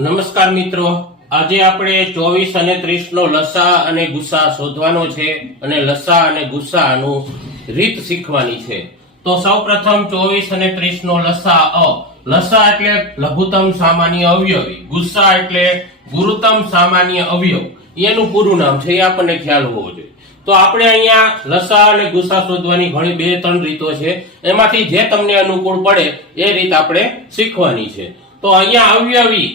નમસ્કાર મિત્રો, આજે આપણે 24 અને 30 નો લસા અને ગુસા શોધવાનો છે અને લસા અને ગુસાનું રીત શીખવાની છે। તો સૌપ્રથમ 24 અને 30 નો લસા એટલે લઘુત્તમ સામાન્ય અવયવી, ગુસા એટલે ગુરુત્તમ સામાન્ય અવયવ, એનું પૂરું નામ છે, એ આપણને ખ્યાલ હોવો જોઈએ। તો આપણે અહીંયા લસા અને ગુસા શોધવાની ઘણી 2-3 રીતો છે, એમાંથી જે તમને અનુકૂળ પડે એ રીત આપણે શીખવાની છે। તો અહીંયા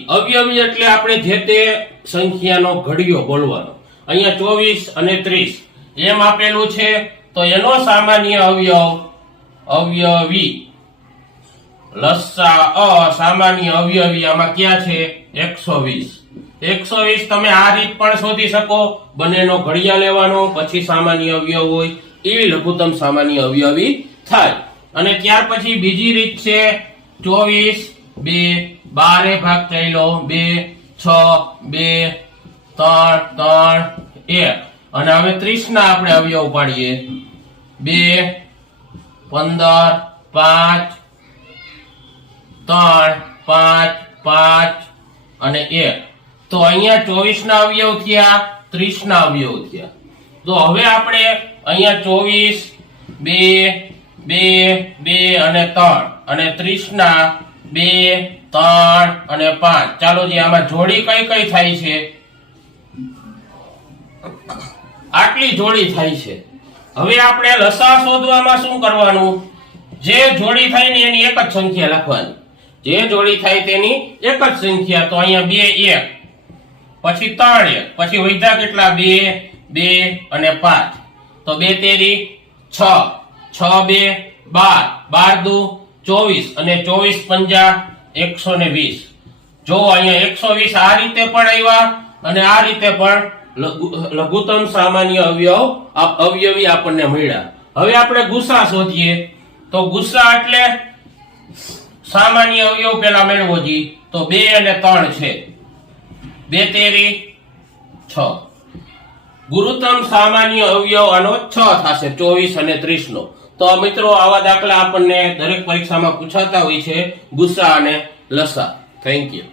અવયવી એટલે આપણે જે તે સંખ્યાનો ઘડિયો બોલવાનો। અહીંયા 24 અને 30 એમ આપેલું છે, તો એનો સામાન્ય અવયવી લસા સામાન્ય અવયવી આમાં ક્યાં છે? 120 તમે આ રીત પણ શોધી શકો, બંનેનો ઘડિયા લેવાનો પછી સામાન્ય અવયવ હોય એવી લઘુત્તમ સામાન્ય અવયવી થાય। અને ત્યાર પછી બીજી રીત છે 24 2 12 ભાગ કરી લો, 2 6 2 3 3 1 અને હવે 30 ના આપણે અવયવ પાડીએ 2 15 5 3 5 5 અને 1। તો અહીંયા 24 ના અવયવ થયા, 30 ના અવયવ થયા। તો હવે આપણે અહીંયા 24 2 2 2 અને 3 અને 30 ના 2 3 અને 5, ચાલો જે આમાં જોડી કઈ કઈ થાય છે? આટલી જોડી થાય છે। હવે આપણે લસા શોધવામાં શું કરવાનું? જે જોડી થાય ને એની એક જ સંખ્યા લખવાની, જે જોડી થાય તેની એક જ સંખ્યા। તો અહીંયા 2 1 પછી 3 1 પછી વધ્યા કેટલા? 2 2 અને 5, તો 2 તેરી 6 6 2 12 12 દુ 24 અને 24 પંજા 120। જો અહીંયા 120 આ રીતે પણ આવ્યા અને આ રીતે પણ લઘુત્તમ સામાન્ય અવયવી આપણને મળ્યા। હવે આપણે ગુસા શોધીએ। તો ગુસા એટલે સામાન્ય અવયવ પેલા મેળવો જી, તો 2 અને 3 છે, 2 તેરી 6। ગુરુત્તમ સામાન્ય અવયવ આનો 6 થશે 24 અને 30 નો। તો મિત્રો આવા દાખલા આપણને દરેક પરીક્ષામાં પૂછાતા હોય છે, ગુસા અને લસા। Thank you.